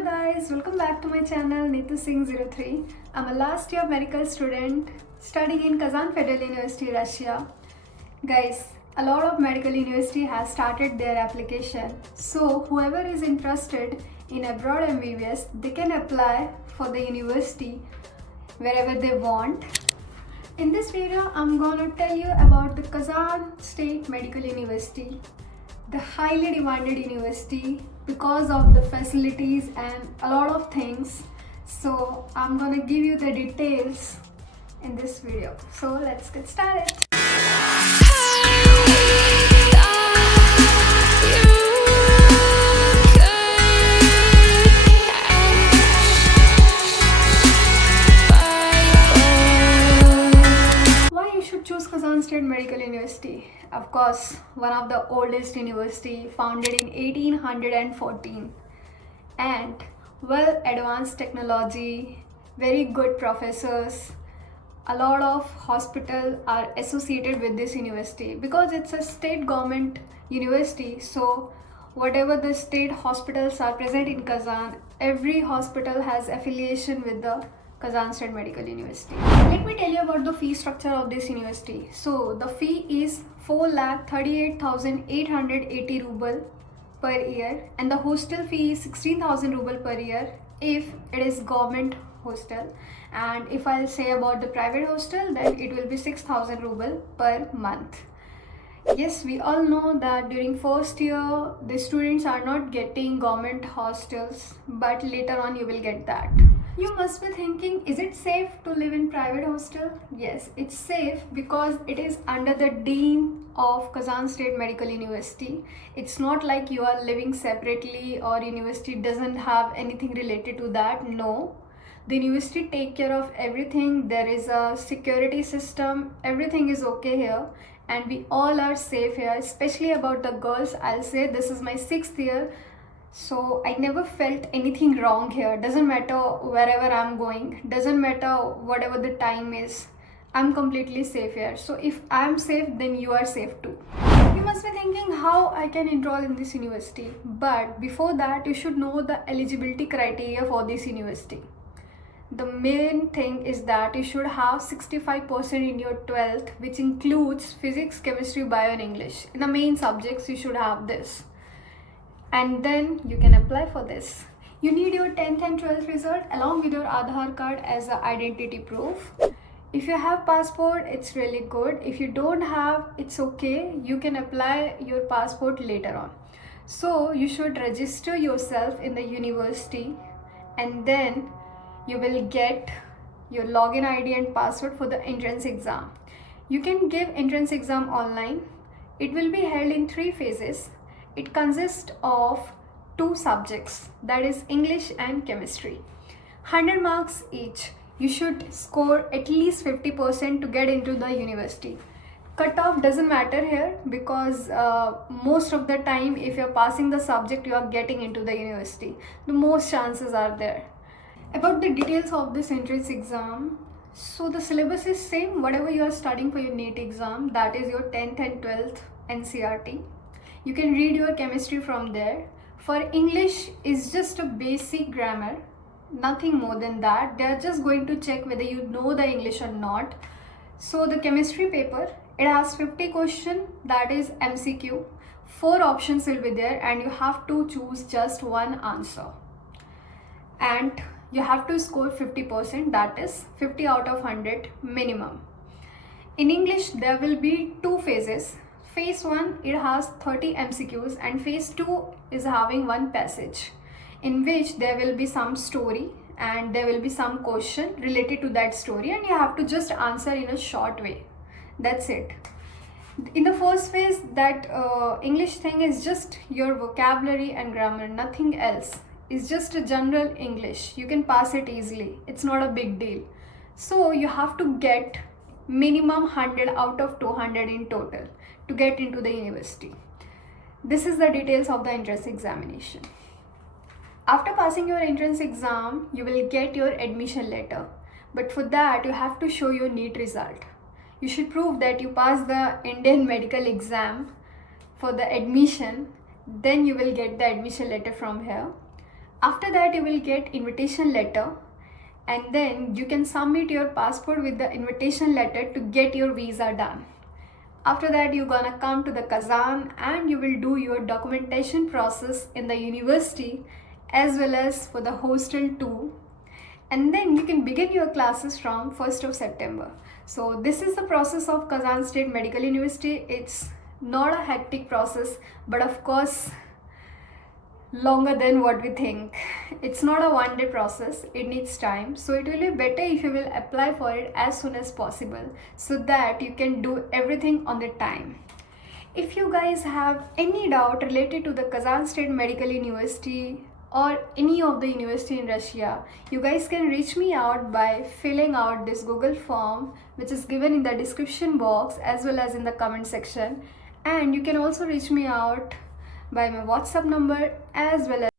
Hello guys, welcome back to my channel Neetu Singh 03. I'm a last year medical student studying in Kazan Federal University, Russia. Guys, a lot of medical university has started their application. So whoever is interested in abroad MBBS, they can apply for the university wherever they want. In this video, I'm gonna tell you about the Kazan State Medical University, the highly demanded university because of the facilities and a lot of things. So I'm gonna give you the details in this video. So let's get started. Why you should choose Kazan State Medical University? Of course, one of the oldest university, founded in 1814, and well advanced technology, very good professors. A lot of hospitals are associated with this university because it's a state government university. So whatever the state hospitals are present in Kazan, every hospital has affiliation with the Kazan State Medical University. Let me tell you about the fee structure of this university. So the fee is 4,38,880 ruble per year, and the hostel fee is 16,000 ruble per year if it is government hostel, and if I'll say about the private hostel, then it will be 6,000 ruble per month. Yes, we all know that during first year the students are not getting government hostels, but later on you will get that. You must be thinking, is it safe to live in private hostel? Yes, it's safe because it is under the dean of Kazan State Medical University. It's not like you are living separately or university doesn't have anything related to that. No, the university take care of everything. There is a security system, everything is okay here, and we all are safe here. Especially about the girls, I'll say this is my 6th year, so I never felt anything wrong here. Doesn't matter wherever I'm going, doesn't matter whatever the time is, I'm completely safe here. So if I'm safe, then you are safe too. You must be thinking how I can enroll in this university, but before that you should know the eligibility criteria for this university. The main thing is that you should have 65% in your 12th, which includes physics, chemistry, bio and English. In the main subjects you should have this, and then you can apply for this. You need your 10th and 12th result along with your Aadhaar card as an identity proof. If you have passport, it's really good. If you don't have, it's okay. You can apply your passport later on. So you should register yourself in the university, and then you will get your login ID and password for the entrance exam. You can give entrance exam online. It will be held in 3 phases. It consists of 2 subjects, that is English and chemistry. 100 marks each. You should score at least 50% to get into the university. Cutoff doesn't matter here because most of the time if you're passing the subject, you are getting into the university. The most chances are there. About the details of this entrance exam, so the syllabus is same whatever you are studying for your NEET exam, that is your 10th and 12th NCERT. You can read your chemistry from there. For English is just a basic grammar, nothing more than that. They are just going to check whether you know the English or not. So the chemistry paper, it has 50 questions, that is MCQ. 4 options will be there and you have to choose just one answer. And you have to score 50%, that is 50 out of 100 minimum. In English, there will be 2 phases. Phase 1, it has 30 MCQs, and phase 2 is having 1 passage in which there will be some story and there will be some question related to that story, and you have to just answer in a short way. That's it. In the first phase, that English thing is just your vocabulary and grammar, nothing else. It's just a general English. You can pass it easily. It's not a big deal. So you have to get minimum 100 out of 200 in total to get into the university. This is the details of the entrance examination. After passing your entrance exam, you will get your admission letter. But for that, you have to show your NEET result. You should prove that you passed the Indian medical exam for the admission. Then you will get the admission letter from here. After that you will get invitation letter, and then you can submit your passport with the invitation letter to get your visa done. After that you're gonna come to the Kazan and you will do your documentation process in the university as well as for the hostel too, and then you can begin your classes from 1st of September. So this is the process of Kazan State Medical University. It's not a hectic process, but of course longer than what we think. It's not a one day process, it needs time. So it will be better if you will apply for it as soon as possible so that you can do everything on the time. If you guys have any doubt related to the Kazan State Medical University or any of the university in Russia, you guys can reach me out by filling out this Google form which is given in the description box as well as in the comment section. And you can also reach me out by my WhatsApp number as well